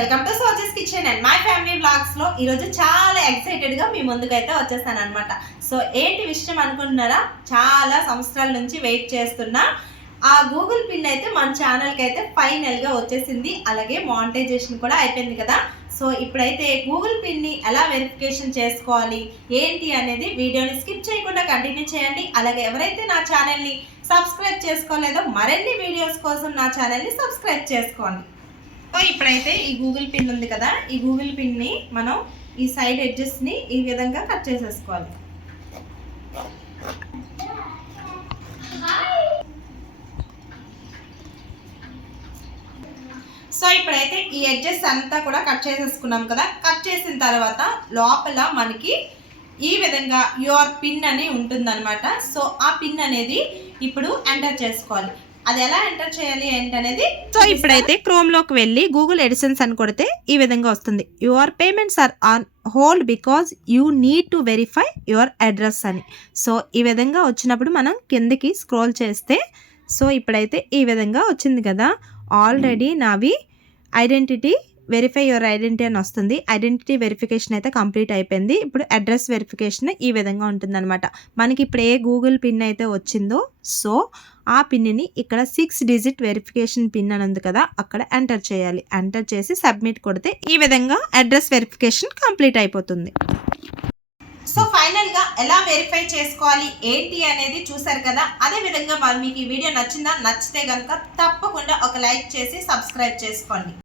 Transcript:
Welcome to Soji's kitchen and my family vlogs లో ఈ రోజు చాలా ఎక్సైటెడ్ గా మీ ముందుకైతే వచ్చేస్తాను అనమాట. సో ఏంటి విషయం అనుకుంటున్నారా? చాలా సంవత్సరాల నుంచి వెయిట్ చేస్తున్నా ఆ గూగుల్ పిన్ అయితే మన ఛానల్ కి అయితే ఫైనల్ గా వచ్చేసింది. అలాగే మానిటైజేషన్ కూడా అయిపోయింది కదా. సో ఇప్పుడైతే గూగుల్ పిన్ ని ఎలా వెరిఫికేషన్ చేసుకోవాలి ఏంటి అనేది వీడియోని స్కిప్ చేయకుండా కంటిన్యూ చేయండి. అలాగే ఎవరైతే నా ఛానల్ ని సబ్స్క్రైబ్ చేసుకోలేదో మరిన్ని వీడియోస్ కోసం నా ఛానల్ ని సబ్స్క్రైబ్ చేసుకోండి. సో ఇప్పుడైతే ఈ గూగుల్ పిన్ ఉంది కదా, ఈ గూగుల్ పిన్ని మనం ఈ సైడ్ ఎడ్జెస్ని ఈ విధంగా కట్ చేసేసుకోవాలి. సో ఇప్పుడైతే ఈ ఎడ్జెస్ అంతా కూడా కట్ చేసేసుకున్నాం కదా. కట్ చేసిన తర్వాత లోపల మనకి ఈ విధంగా యువర్ పిన్ అని ఉంటుందన్నమాట. సో ఆ పిన్ అనేది ఇప్పుడు ఎంటర్ చేసుకోవాలి. అది ఎలా ఎంటర్ చేయాలి ఏంటనేది. సో ఇప్పుడైతే క్రోమ్లోకి వెళ్ళి గూగుల్ ఎడిసెన్స్ అని కొడితే ఈ విధంగా వస్తుంది. Your payments are on hold because you need to verify your address అని. సో ఈ విధంగా వచ్చినప్పుడు మనం కిందకి స్క్రోల్ చేస్తే సో ఇప్పుడైతే ఈ విధంగా వచ్చింది కదా. ఆల్రెడీ నావి ఐడెంటిటీ వెరిఫై యువర్ ఐడెంటిటీ అని వస్తుంది. ఐడెంటిటీ వెరిఫికేషన్ అయితే కంప్లీట్ అయిపోయింది. ఇప్పుడు అడ్రస్ వెరిఫికేషన్ ఈ విధంగా ఉంటుందన్నమాట. మనకి ఇప్పుడు ఏ గూగుల్ పిన్ అయితే వచ్చిందో సో ఆ పిన్ని ఇక్కడ 6 డిజిట్ వెరిఫికేషన్ పిన్ అని ఉంది కదా, అక్కడ ఎంటర్ చేయాలి. ఎంటర్ చేసి సబ్మిట్ కొడితే ఈ విధంగా అడ్రస్ వెరిఫికేషన్ కంప్లీట్ అయిపోతుంది. సో ఫైనల్గా ఎలా వెరిఫై చేసుకోవాలి ఏంటి అనేది చూసారు కదా. అదే విధంగా మీకు ఈ వీడియో నచ్చిందా? నచ్చితే కనుక తప్పకుండా ఒక లైక్ చేసి సబ్స్క్రైబ్ చేసుకోండి.